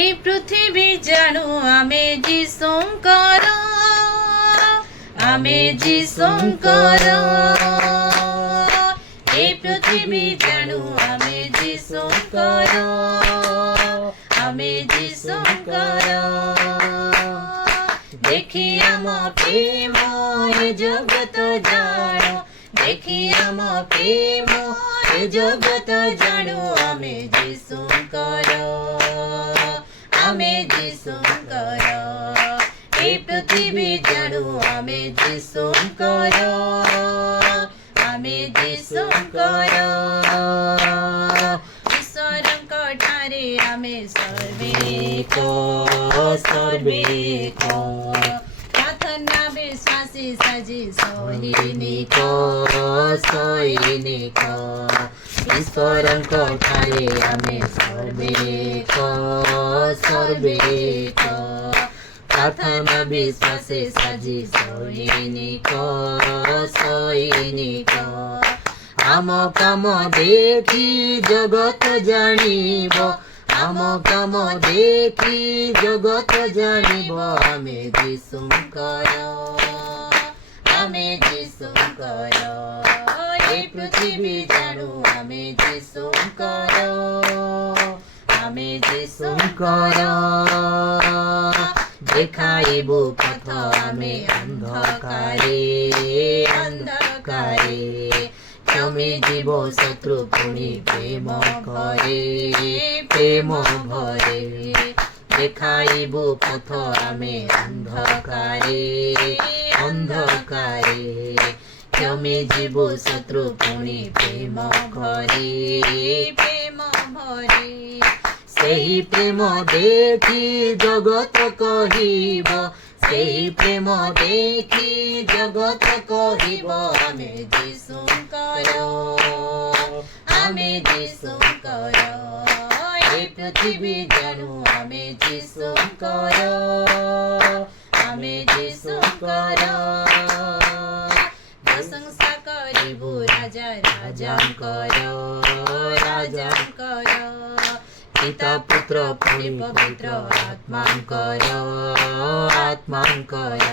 এই পৃথিবী জানো আমি যিশুঙ্কর, আমি যিশুঙ্কর। এই পৃথিবী জানো আমি যিশুঙ্কর, আমি যিশুঙ্কর। দেখি আমার প্রেম এ জগত জানো, দেখি আমার প্রেম এ জগত জানো আমি যিশুঙ্কর, আমি যিশুঙ্কর। এই পৃথিবী জানো আমি যিশুঙ্কর, আমি যিশুঙ্কর। ঈশ্বরଙ୍କ ଠାରେ ଆମେ ସର୍ବେକ ସର୍ବେକ, ପ୍ରାର୍ଥନା ବିଶ୍ୱାସୀ ସାଜି ସୈନିକ ସୈନିକ। ଈଶ୍ୱରଙ୍କ ଠାରେ ଆମେ ସର୍ବେକ ସର୍ବେକ, ପ୍ରାର୍ଥନା ବିଶ୍ୱାସୀ ସାଜି ସୈନିକ ସୈନିକ। ଆମ କାମ ଦେଖି ଜଗତ ଜାଣିବ, ଆମ କାମ ଦେଖି ଜଗତ ଜାଣିବ ଆମେ ଯୀଶୁଙ୍କର, ଆମେ ଯୀଶୁଙ୍କର। ଏ ପୃଥିବୀ ଜାଣୁ ଆମେ ଯୀଶୁଙ୍କର, ଆମେ ଯୀଶୁଙ୍କର। দেখাইবো পথ আমি অন্ধকারে অন্ধকারে, তুমি জীব শত্রু পুনি প্রেম করে প্রেম ভরে। দেখাইবো পথ আমি অন্ধকারে অন্ধকারে, তুমি জীব শত্রু পুনি প্রেম করে প্রেম ভরে। ସେହି ପ୍ରେମ ଦେଖି ଜଗତ କହିବ, ସେହି ପ୍ରେମ ଦେଖି ଜଗତ କହିବ ଆମେ ଯୀଶୁଙ୍କର, ଆମେ ଯୀଶୁଙ୍କର। ଏ ପୃଥିବୀ ଜାଣୁ ଆମେ ଯୀଶୁଙ୍କର, ଆମେ ଯୀଶୁଙ୍କର। ପ୍ରଶଂସା କରିବୁ ରାଜା ରାଜାଙ୍କର ରାଜାଙ୍କର। ପିତା ପୁତ୍ର ପୁଣି ପବିତ୍ର ଆତ୍ମାଙ୍କର ଆତ୍ମାଙ୍କର।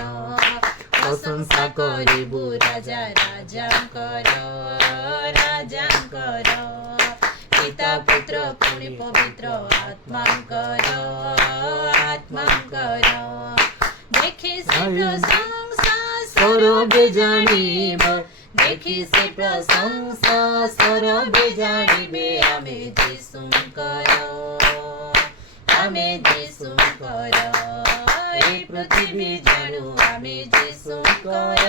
ପ୍ରଶଂସା କରିବୁ ରାଜା ରାଜାଙ୍କର ରାଜାଙ୍କର। ପିତା ପୁତ୍ର ପୁଣି ପବିତ୍ର ଆତ୍ମାଙ୍କର ଆତ୍ମାଙ୍କର। ଦେଖି ସେ ପ୍ରଶଂସା ସର୍ବେ ଜାଣିବ, ଦେଖି ସେ ପ୍ରଶଂସା ସର୍ବେ ଜାଣିବେ ଆମେ ଯୀଶୁଙ୍କର, ଆମେ ଯୀଶୁଙ୍କର। ଏ ପୃଥିବୀ ଜାଣୁ ଆମେ ଯୀଶୁଙ୍କର,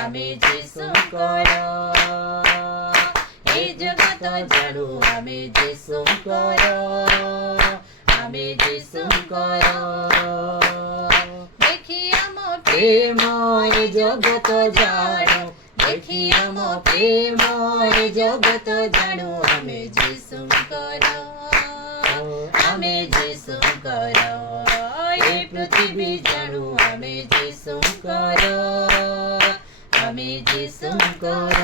ଆମେ ଯୀଶୁଙ୍କର। ଏ ଜଗତ ଜାଣୁ ଆମେ ଯୀଶୁଙ୍କର, ଆମେ ଯୀଶୁଙ୍କର। ଦେଖି ଆମ ପ୍ରେମ ଏ ଜଗତ ଜାଣୁ, ଦେଖି ଆମ ପ୍ରେମ ଏ ଜଗତ ଜାଣୁ ଆମେ ଯୀଶୁଙ୍କର, ଆମେ ଯୀଶୁଙ୍କର। ଏ ପୃଥିବୀ ଜାଣୁ ଆମେ ଯୀଶୁଙ୍କର, ଆମେ ଯୀଶୁଙ୍କର।